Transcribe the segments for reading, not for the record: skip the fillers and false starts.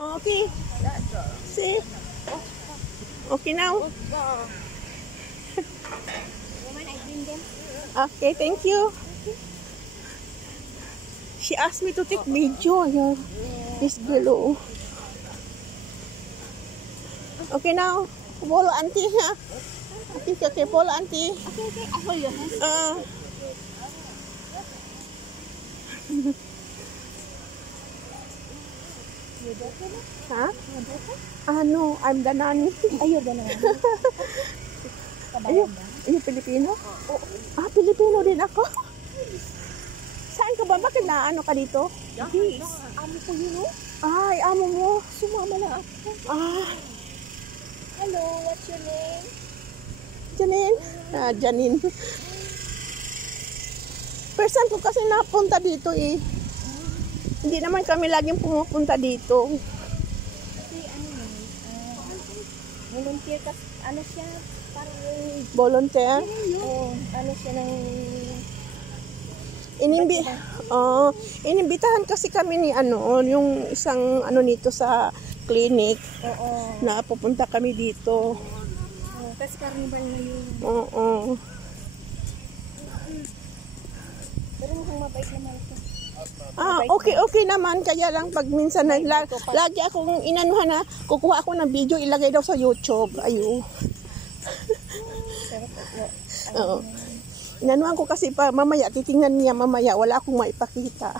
Okay. See? Okay now? Okay, thank you. She asked me to take video. Ayan. This girl. Okay now. Follow auntie ha. Okay, follow auntie. Okay. I hold your hands. Ha? No, I'm the nanny. Ayun, gano'n. Ayun, Pilipino? Pilipino din ako. Saan ka ba? Bakit naano ka dito? Yes. Amo ko yun, oh. Ay, amo mo. Sumama na ako. Hello, what's your name? Janine. Janine. First time ko kasi napunta dito eh. Hindi naman kami laging pumupunta dito. Kasi volunteer kasi, ano siya, parang volunteer? Ano siya ng inimbitahan kasi kami ni yung isang nito sa clinic. Na pupunta kami dito. Kasi carnival na yun. Pero mukhang mabait naman ito. Okay naman. Kaya lang pag minsan lagi akong inanuhan na kukuha ako ng video, ilagay daw sa YouTube. Ayo. Inanuhan ko kasi pa mamaya, titingnan niya mamaya. Wala akong maipakita.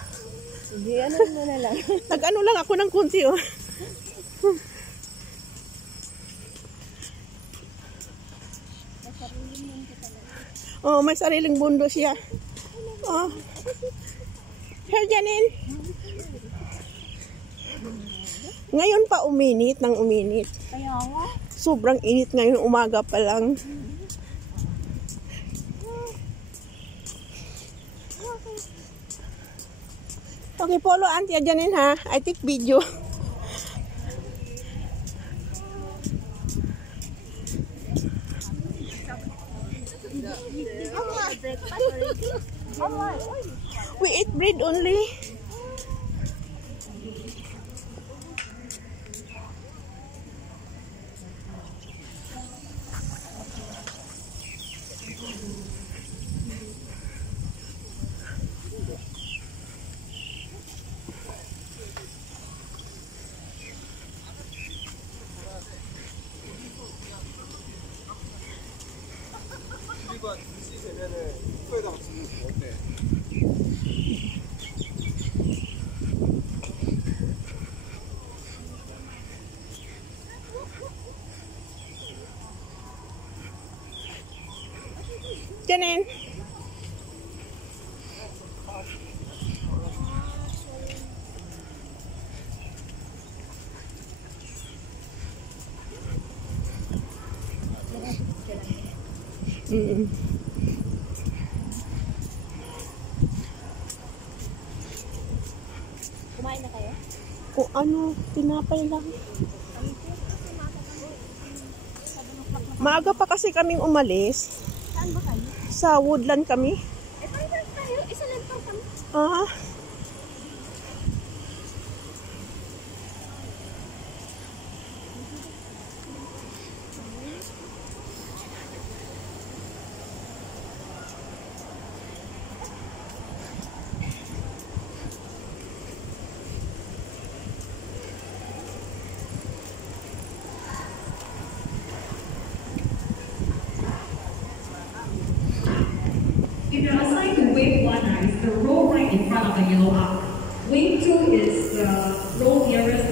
Sige, ano mo na lang. Nag-ano lang ako ng kunti, oh. May sariling bundo siya. Here, Janine. Ngayon pa uminit. Kaya nga. Sobrang init ngayon, umaga pa lang. Okay, follow Auntie Janine ha. I take video. We eat bread only. Janine. Kumain na kayo? Kung tinapay lang. Maaga pa kasi kaming umalis. Saan ba kayo? Sa Woodland kami. Parang tayo. Isa lang pang kami. If you're assigned to wave 1, it's the row right in front of the yellow arc. Wave 2 is the row nearest